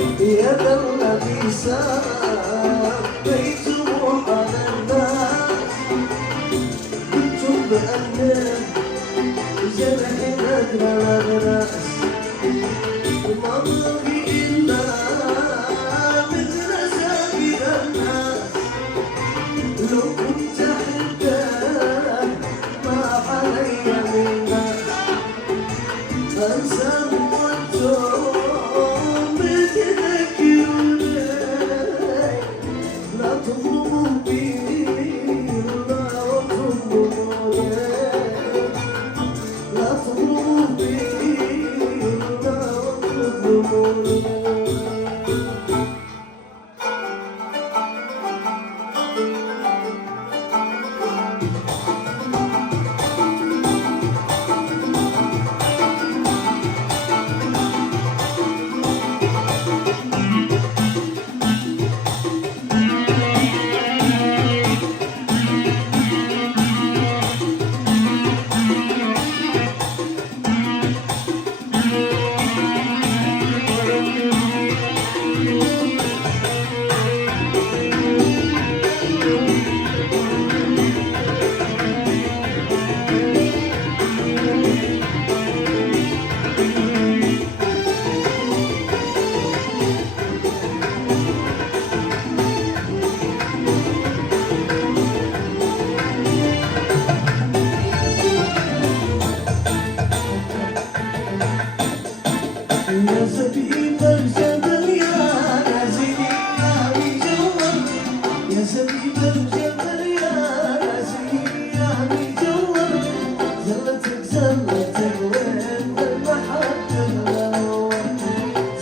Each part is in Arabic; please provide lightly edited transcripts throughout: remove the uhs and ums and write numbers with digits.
يا ذا الذي سميته على الناس كنت بأنه جرح أدرى الناس وما بغي إلا مثل سبيل الناس لو كنت أحبه ما علي من ناس أنسى وأنتم بتذكروني لا تظلموا بي لا تظلموني لا تظلموا بي لا تظلموني يا زبيب الجبل يا نازلي يا مجور يا زبيب الجبل يا نازلي يا مجور زلتك زلتك وين المحبة الأول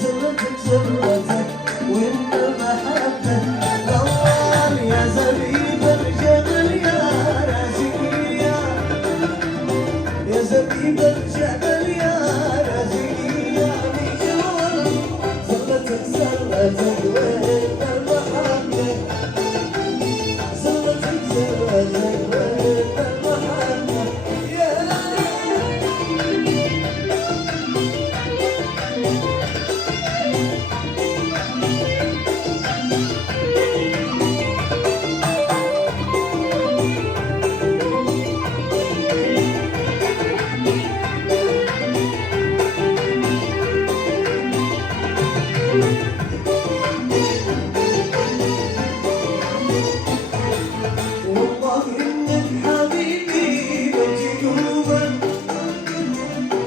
زلتك زلتك وين المحبة الأول يا زبيب الجبل يا نازلي يا زبيب الجبل يا نازلي زلتك زلتك وين المحبة زلتك زلتك وين المحبة يا والله إنك حبيبي لو تقوما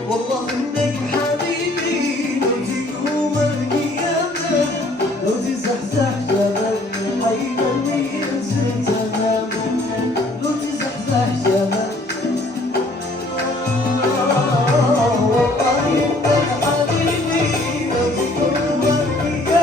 والله إنك حبيبي لو تقوما القيامة لو تزحزح جبل حيخلي ينزل تمام لو تزحزح جبل والله إنك حبيبي لو تقوما القيامة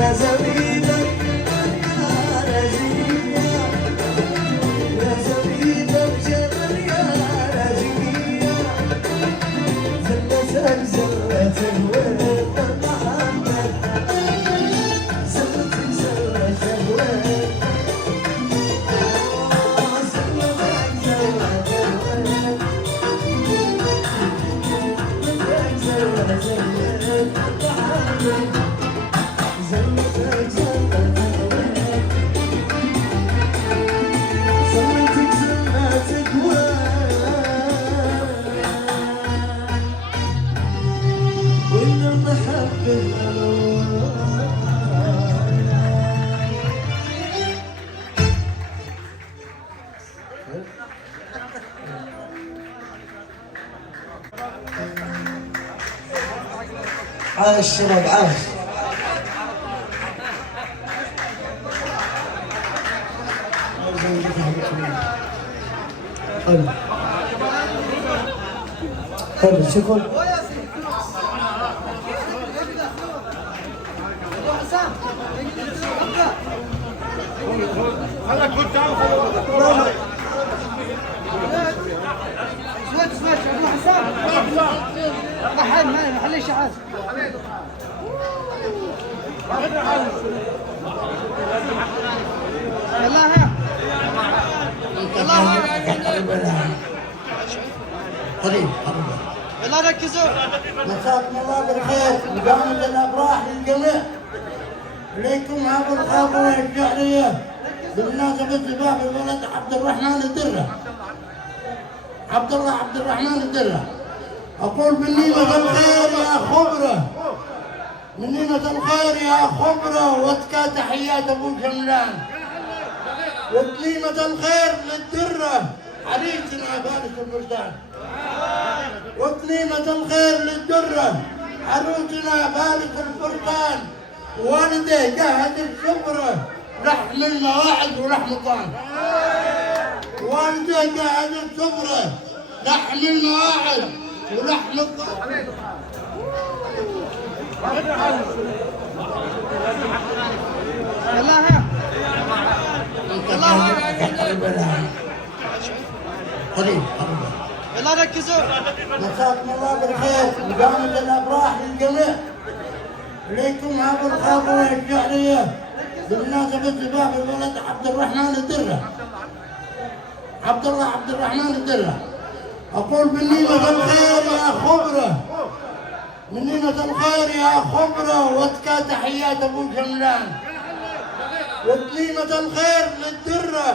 يا زميلة يا رزية يا زميلة بجمال يا رزية زلتك زلتك وين محمد زلتك زلتك وين عاش الشباب عاش. حلو حلو شكرا. هلا كنت تعرف سويت ابو حسام محل محل شعاز يلا ها قريب يلا ركزوا. مساكم الله بالخير ودامة الافراح للجميع. اليكم هذا الخاطر الشعريه بمناسبه زفاف الولد عبد الرحمن الدره. عبد الرحمن الدره. اقول بالنيمه الخير يا خبره، من نيمه الخير يا خبره، واتكى تحيات ابو شملان. وبنيمه الخير للدره عريسنا فارس البستان. وبنيمه الخير للدره عروسنا فارس الفرقان. والدي جهز الشبرة لحم المواعد ولحم الطعام. والدي جهز الشبرة لحم المواعد ولحم الطعام. يلا ها قريب يلا ركزوا. مساكم الله بالخير ودامة الافراح للجميع. اليكم هذا الخاطر الشعريه بمناسبه زفاف الولد عبد الرحمن الدره. عبد الرحمن الدره. اقول بالنيمه الخير يا خبره، من نيمه الخير يا خبره، واتكى تحيات ابو شملان. وبنيمه الخير للدره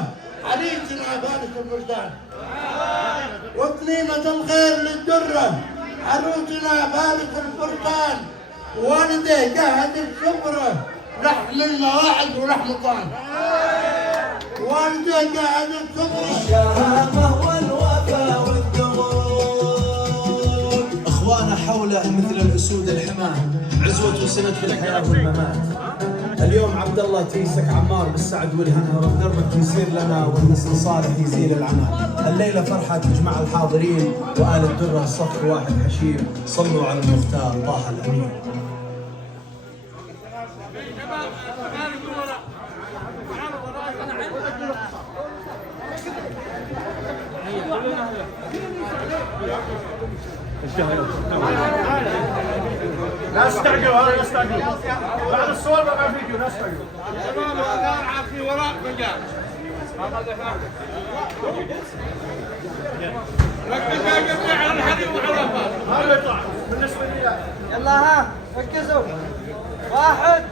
عريسنا فارس البستان. وبنيمه الخير للدره عروسنا فارس الفرقان. والدي جهز الشبرة لحم المواعد ولحم الطعام. والدي جهز الشبرة. الشهامة والوفا والدغول اخوانا حوله مثل الاسود الحماه، عزوة وسند في الحياه والممات. اليوم عبد الله تيسك عمار بالسعد والهنا، رب دربك يصير لنا والنسل صالح يزيل العنا. الليله فرحه تجمع الحاضرين وآل الدره صف واحد حشيم. صلوا على المختار طه الامين. لا استعجلوا، هذا لا استعجلوا. بعد الصور بقى فيديو، لا استعجلوا. تمام وقاعد في وراء مجال. ركز على الحديد وعرفات. هذا يطلع بالنسبه لي. يلا ها ركزوا. واحد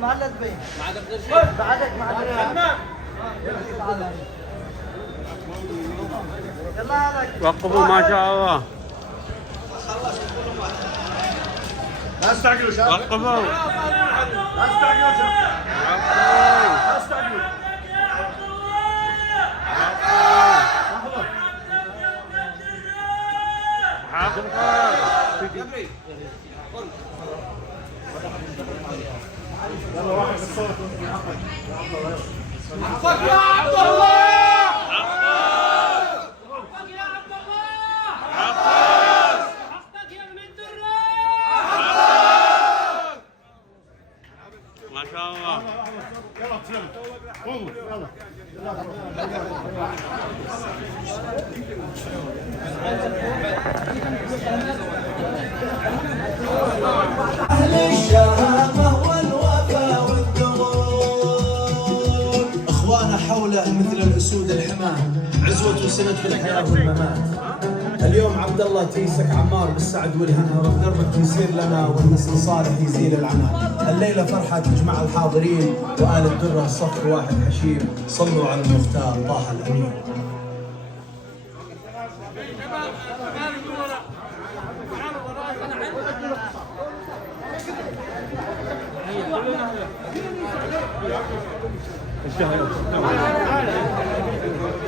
معلد بين بعدك يلا هذاك وقفوا ما شاء الله. لا استعجلوا شباب. وقفوا. لا استعجلوا شباب. لا استعجلوا. يلا واحد بالصوت. عفاك يا عبد الله. عفاك يا عبد الله. حقك يا ابن الدراع. أهل الشهامة والوفا والدغول اخوانا حوله مثل الاسود الحماه، عزوة وسند في الحياه والممات. اليوم عبد الله تيسك عمار بالسعد والهنا، رب دربك يصير لنا والنسل صالح يزيل العنا. الليله فرحه تجمع الحاضرين وآل الدره صف واحد حشيم، صلوا على المختار طه الامين.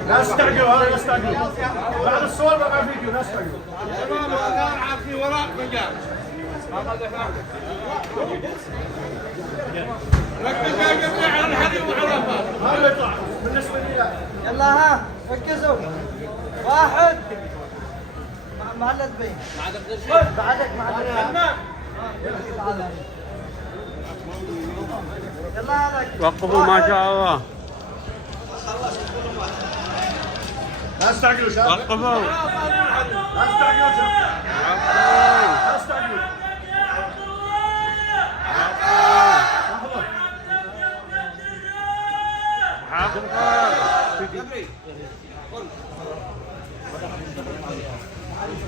لا تستعجلوا، هذا لا تستعجلوا. بعد الصور بقى فيديو، لا تستعجلوا. تمام وكان عارفين وراء مجال. ركز يا جماعه على الحريم وعرفات. هذا يطلع بالنسبه لي. يلا ها ركزوا. واحد مع الذبين. بعدك مع الذبين. يلا هذاك. وقفوا ما شاء الله. لا تستعجلوا شباب. وقفوا. لا تستعجلوا شباب. لا تستعجلوا.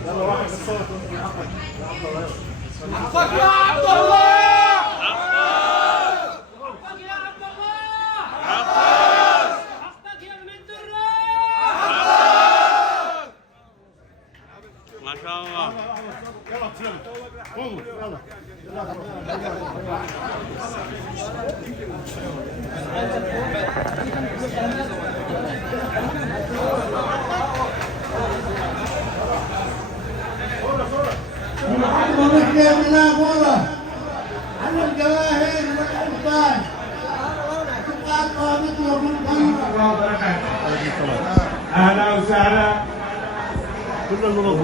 يلا واحد بالصوت. حقك يا عبد الله. حقك يا عبد الله. حقك يا ابن الدره. ما شاء الله. يلا تسلم. قوموا يلا. ونحكي بنابوله عن الجواهر والحبان تبقى قامتهم من اهلا وسهلا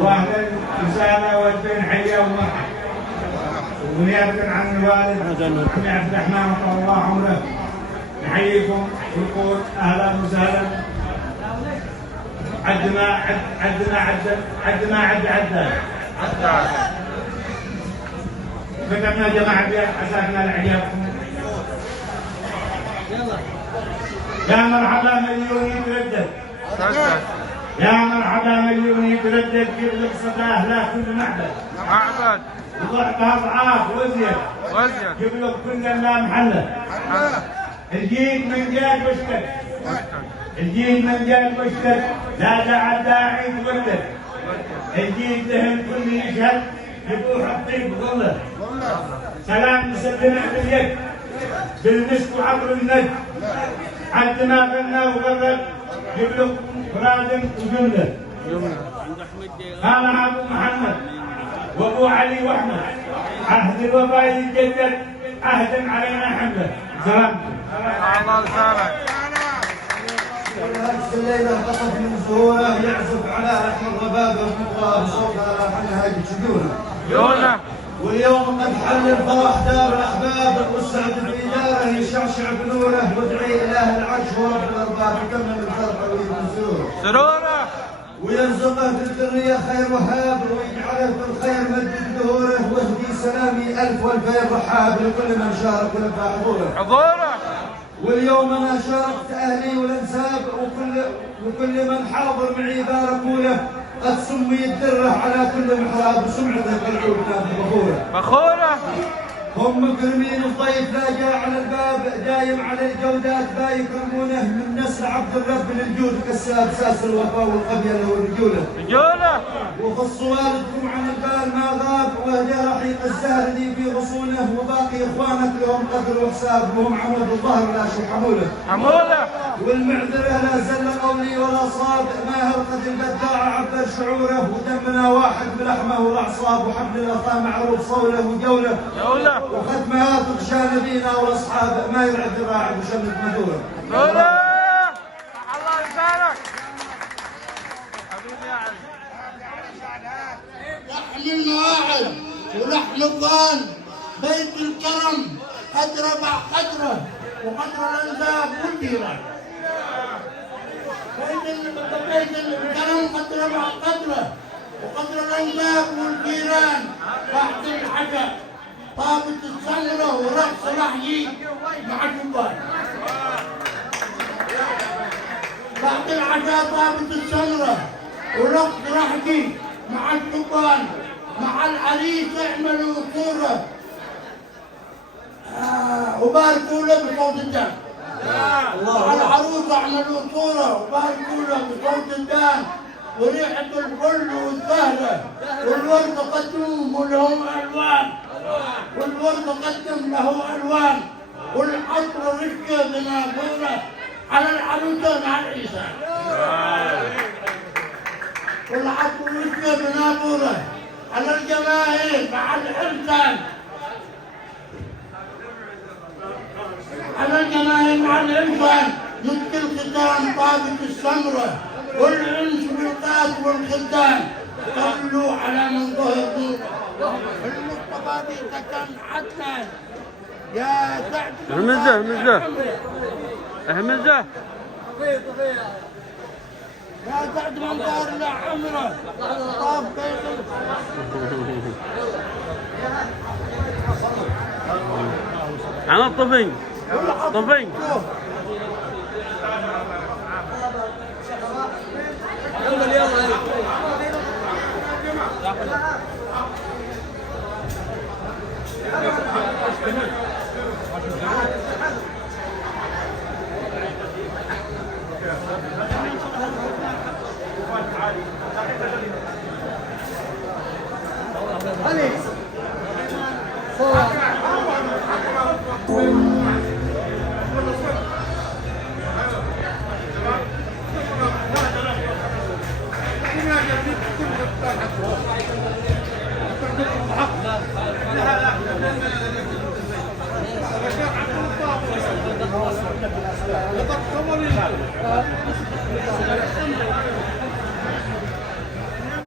واهلا وسهلا والدين حيا ومرحبا. ونيابه عن الوالد عمي عبد الرحمن طال الله عمره نحييكم ونقول اهلا وسهلا. عدنا كتبنا جماعة بيت عساكنا لعيالكم. يا مرحبا مليون يتردد. يا مرحبا مليون يتردد يبلغ صداه لا كل معبد. وضعفها اضعاف وزيد. يبلغ كل لا محله. الجيل من جاد واشتد. لا داعي تولد. الجيل دهن كل يشهد يبوح الطيب ظله. سلام نسلمه باليد بالمسك وعطر الند. عد ما غنى وغرد يبلغ فرادم وجمله. هذا ابو محمد وابو علي واحمد، عهد الوفاء يتجدد عهدا علينا حمله. سلامتم. الله يسلمك. هذه الليله انقصف من زهوره يعزف على لحم الربابه ومقرأ بصوتها عنها جدونه. واليوم قد حل الفرح دار الاحباب والسعد في داره يشعشع بنوره وادعي اله العرش ورب الارباب يتمم الفرح وينزل سروره ويرزقه في الذريه خير وهاب ويجعله في الخير مد ظهوره واهدي سلامي الف والفين رحاب لكل من شارك ولبى حضوره. واليوم انا شاركت اهلي والانساب وكل من حاضر معي باركوا له. قد سمي الدره على كل محراب وسمعته بالعود بخوره. هم مكرمين الضيف لا جاء على الباب دايم على الجودات با يكرمونه من نسل عبد الرب للجود كساب ساس الوفاء والقبيله والرجوله. وخص والدكم عن البال ما غاب وهدي رحيق الزهر لي في غصونه وباقي اخوانك لهم قدر وحساب وهم عمود الظهر لا شو حموله. والمعذره لا زل قولي ولا صاب ما هرقت البداع عبر شعوره ودمنا واحد بلحمه والاعصاب وحبل الاخاء معروف صوله وجوله. وختمها تغشى نبينا والاصحاب ما يرعد الراعي وشمت مدوره. الله يسعدك حبيبي يا علي. لحن المواعظ ولحن الضان بيت الكرم قد ربع قدره وقدر الانساب والديران. بيت الكرم قد ربع قدره وقدر الأنساب والجيران بعد الحجر طابت السمرة ورقص لحجي مع الشبان. بعد العشاء طابت السمرة ورقص لحجي مع الشبان. مع العريس اعملوا صورة وباركوا له بصوت الدم. مع العروس اعملوا صورة وباركوا له بصوت الدم وريحة الفل والزهرة والورد قدم لهم ألوان. والورد قدم له ألوان والعطر رشة بنافورة على العروسة مع العيسى. والعطر رشة بنافورة على الجماهير مع الحرسان. على الجماهير مع الإنسان مثل الختام طابت السمرة والعنس بالقاس والختان قبلوا على من ظهر نوره. المصطفى دي كان عدنان يا سعد احمزه يا سعد من دار له عمره طاف بيت انا طفين طفين لا